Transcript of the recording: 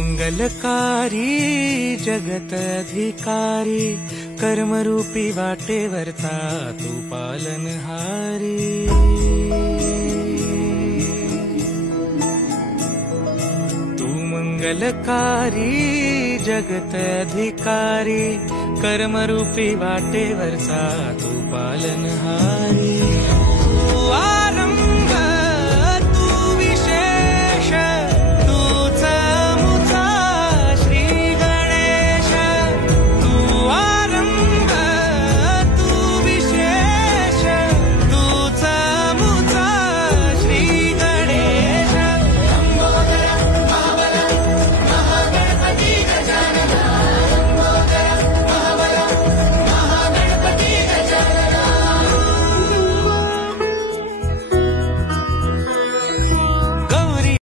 मंगलकारी जगत अधिकारी, कर्मरूपी वाटेवरचा तू पालनहारी। तू मंगलकारी जगत अधिकारी, कर्मरूपी वाटेवरचा तू पालनहारी।